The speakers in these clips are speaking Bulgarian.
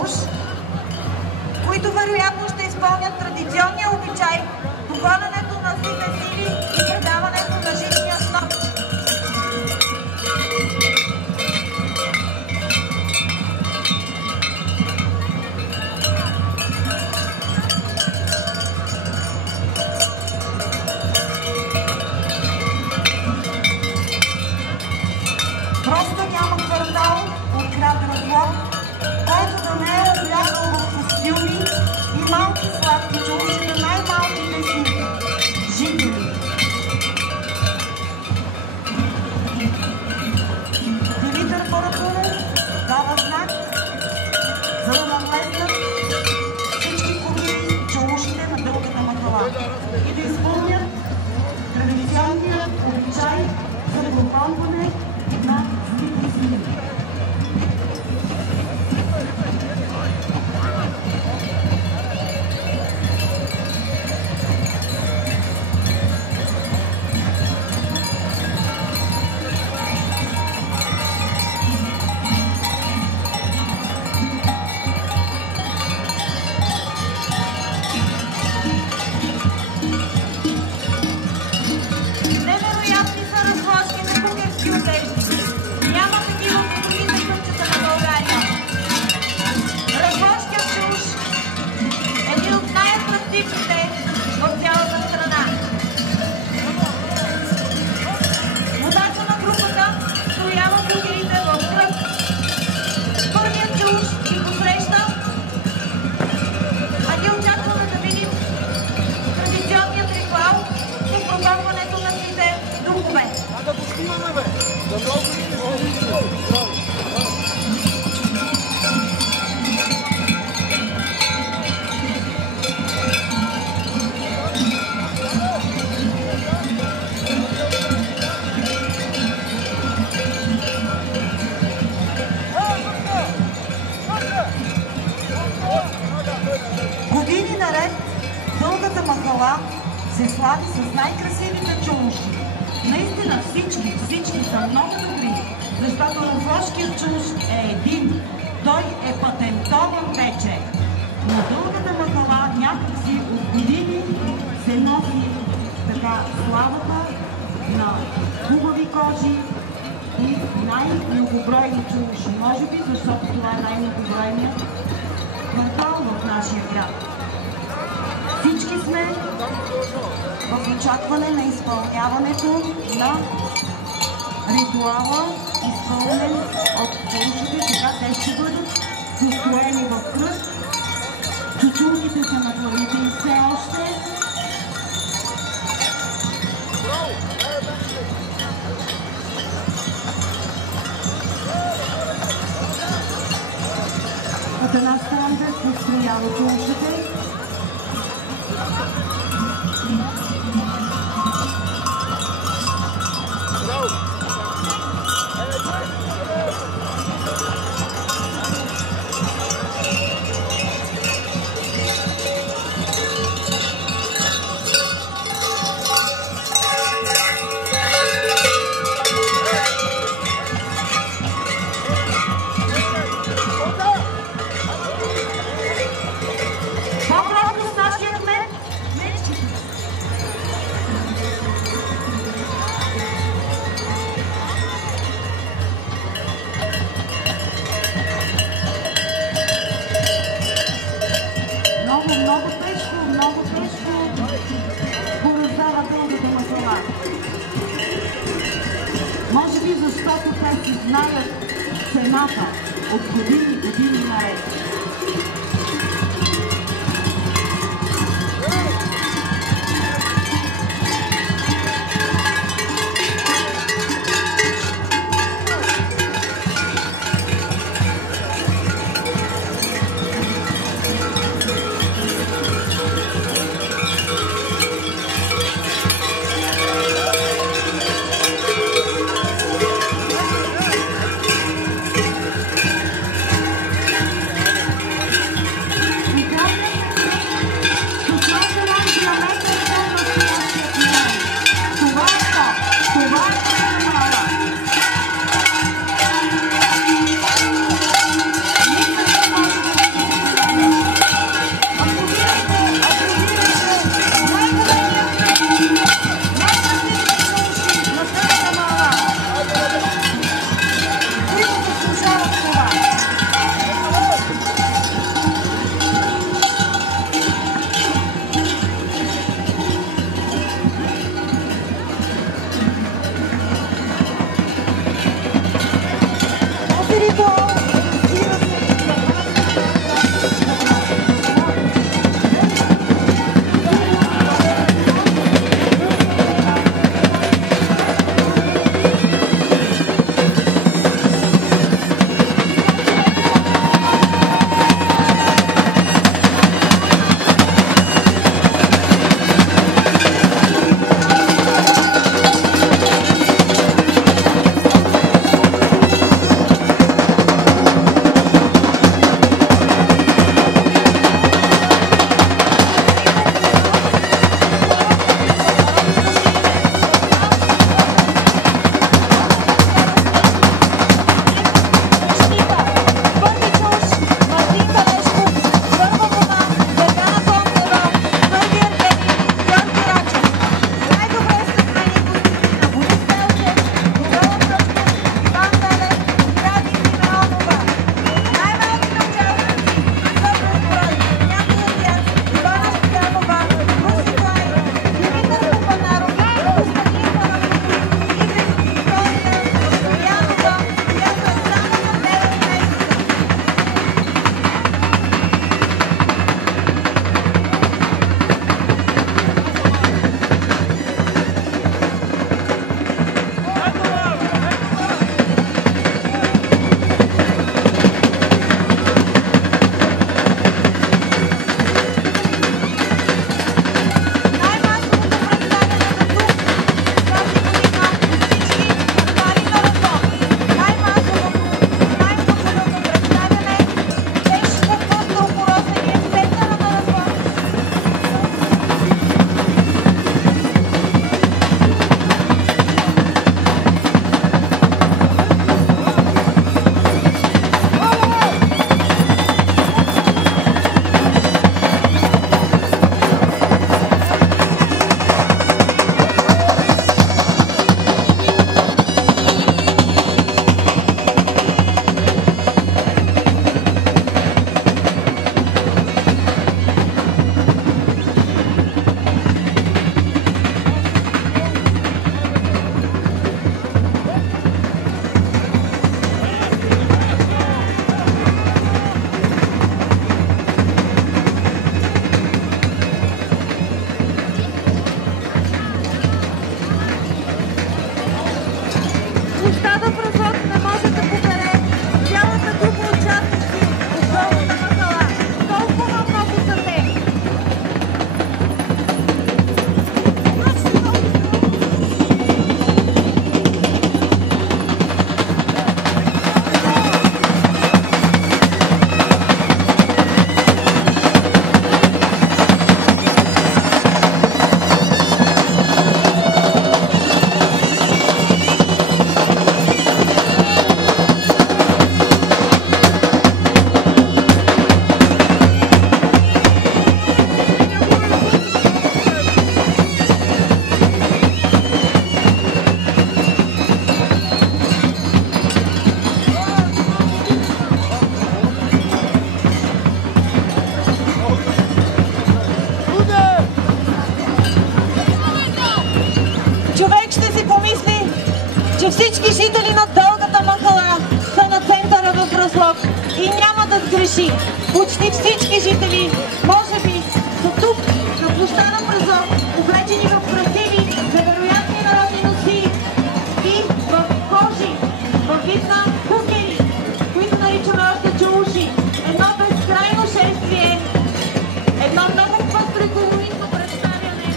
Чауш, които вероятно ще изпълнят традиционния обичай по гоненето на злите сили и предаването на житния сноп. Просто няма квартал от град Разлог, който да не е облягал в костюми и малки сладки чауши на най-малките си жители. Димитър Баратунов дава знак, за да навлезнат всички кухини чаушите на Дългата махала и да изпълнят традиционният обичай за догонване на злите сили. Невероятни са разложките кухарски одежди. Няма такива по другите къщата на България. Разложкият чауш е един от най-атрактивните в цялата страна. Водача на групата строява кухарите в кръг. Първият чауш ги посреща, а ние очакваме да видим традиционният ритуал за прогонването на злите духове. Да го снимаме, бе! Да много Години наред Дългата махала се слави с най-красивите чауши. Наистина всички са много добри, защото разложкият чауш е един. Той е патентован вече. На Дългата махала някакси от години се носи така славата на хубави кожи и най-многобройни чауши. Може би, защото това е най-многобройният квартал в нашия град. Всички сме в очакване на изпълняването на ритуала, изпълнен от чаушите. Сега те ще бъдат построени в кръг. Чучулките са на главите и все още. От една страна се построява чаушите. Много тежко го раздава Дългата махала. Може би защото те си знаят цената от години наред. Чауши. Почти всички жители, може би, са тук, на площада Празов, облечени в красиви, невероятни народни носи и в кожи, във вид на кукери, които наричаме още чауши. Едно безкрайно шествие, едно много пъстро и колоритно представяне.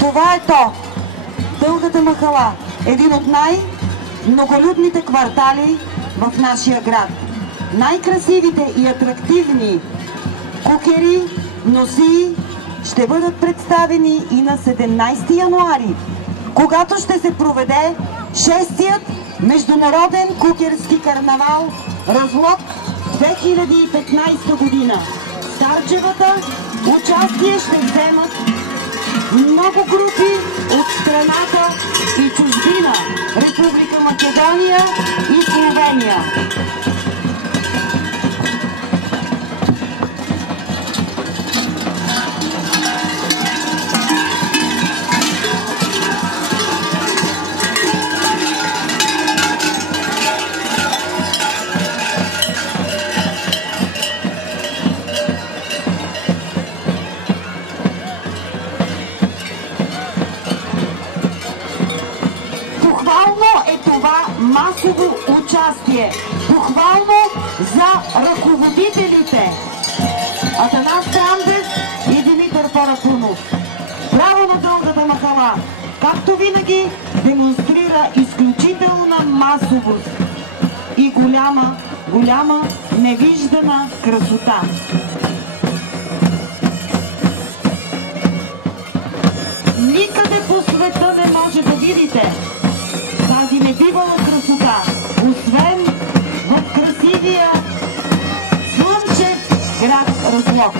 Това е то. Дългата махала. Един от най-многолюдните квартали в нашия град. Най-красивите и атрактивни кукери, носи ще бъдат представени и на 17 януари, когато ще се проведе 6-тият международен кукерски карнавал Разлог 2015 година. В Старджевата участие ще вземат много групи от страната и чужбина, Република Македония и Словения. Масово участие. Похвално за ръководителите Атанас Трандев и Димитър Парапунов. Право на дългата махала, както винаги, демонстрира изключителна масовост и голяма невиждана красота. Никъде по света не може да видите тази небивала красота, освен в красивия слънчев град Разлог.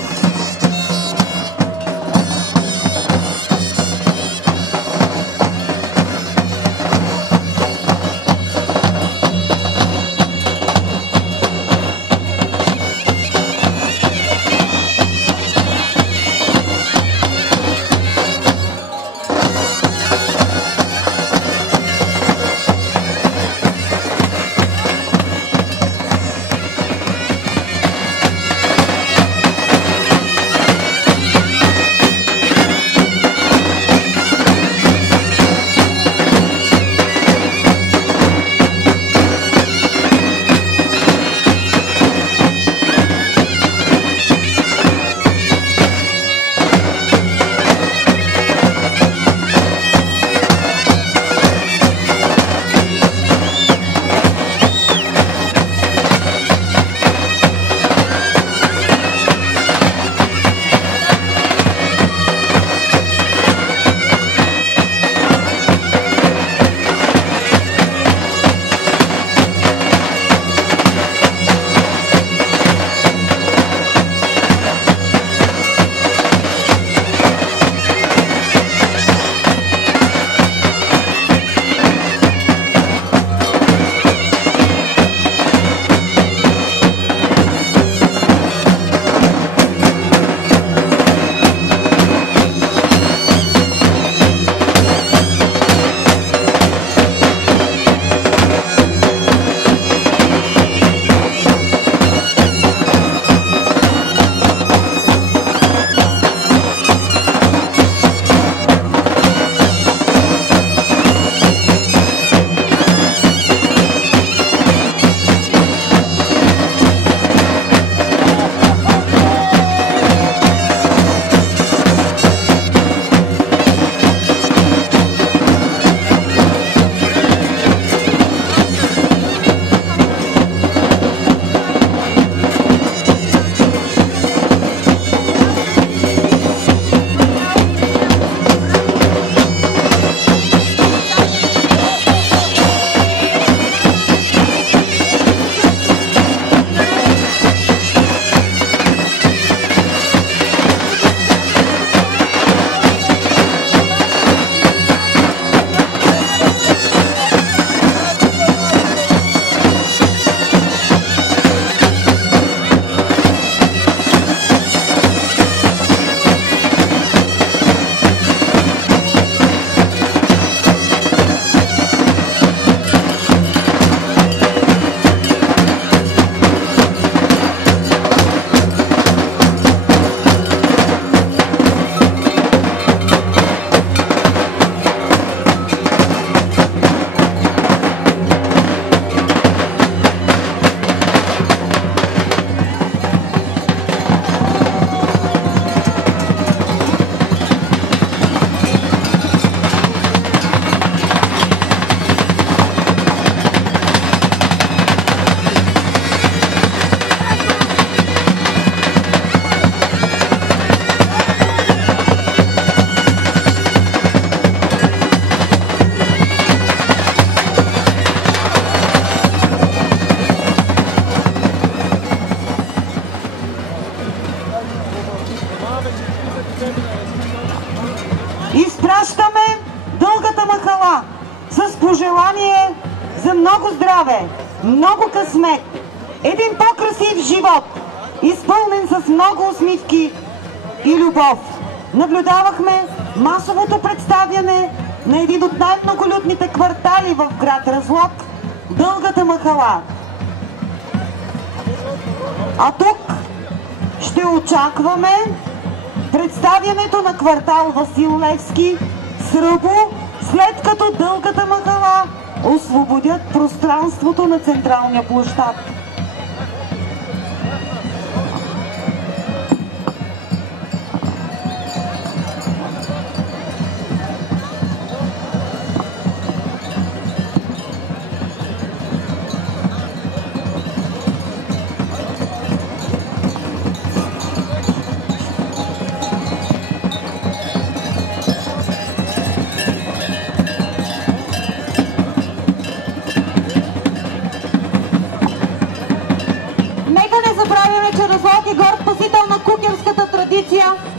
с пожелание за много здраве, много късмет, един по-красив живот, изпълнен с много усмивки и любов. Наблюдавахме масовото представяне на един от най-многолюдните квартали в град Разлог – Дългата махала. А тук ще очакваме представянето на квартал Васил Левски с Ръбо, след като Дългата махала освободят пространството на централния площад.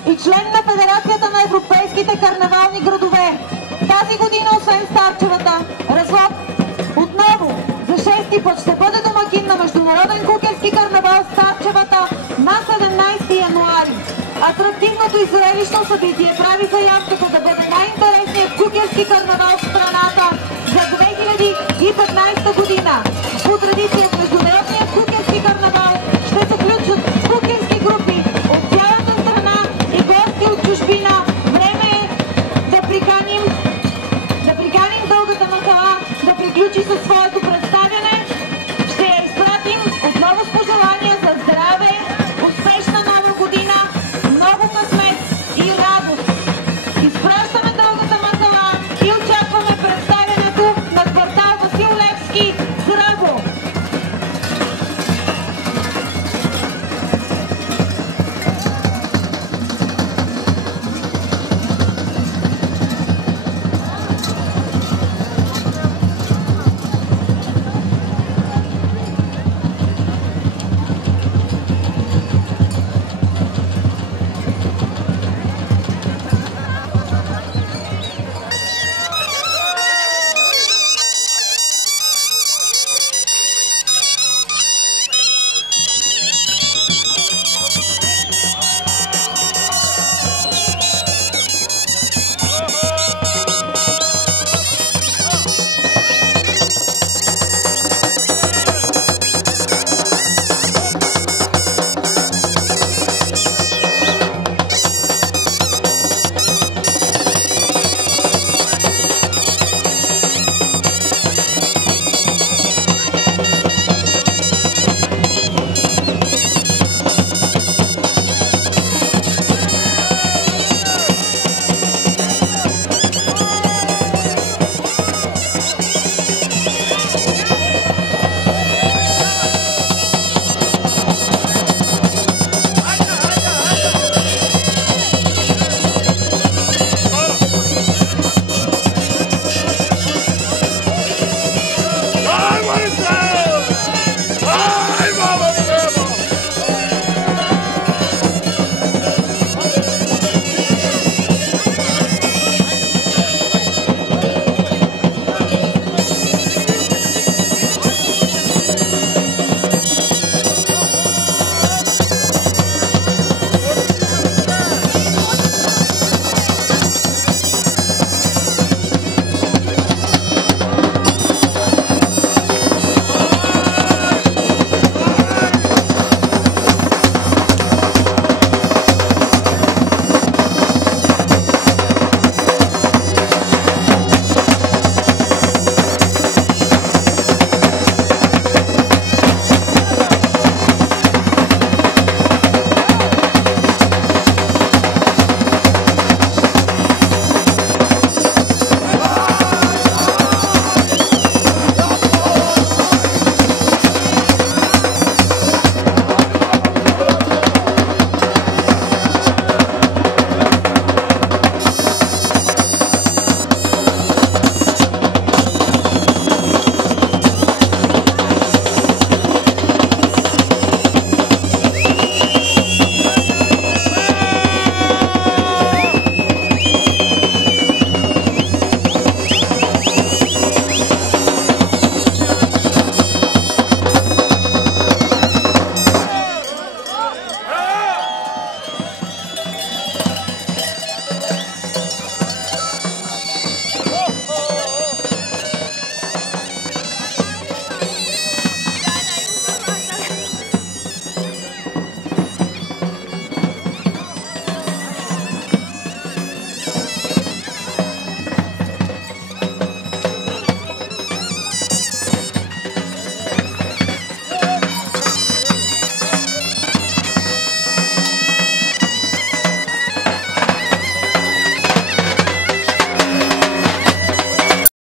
И член на Федерацията на европейските карнавални градове. Тази година, освен Старчевата, Разлог отново за 6-ти път ще бъде домакин на Международен кукерски карнавал Старчевата на 17 януари. Атрактивното и зрелищно събитие прави заявката да бъде най-интересният кукерски карнавал в страната за 2015 година.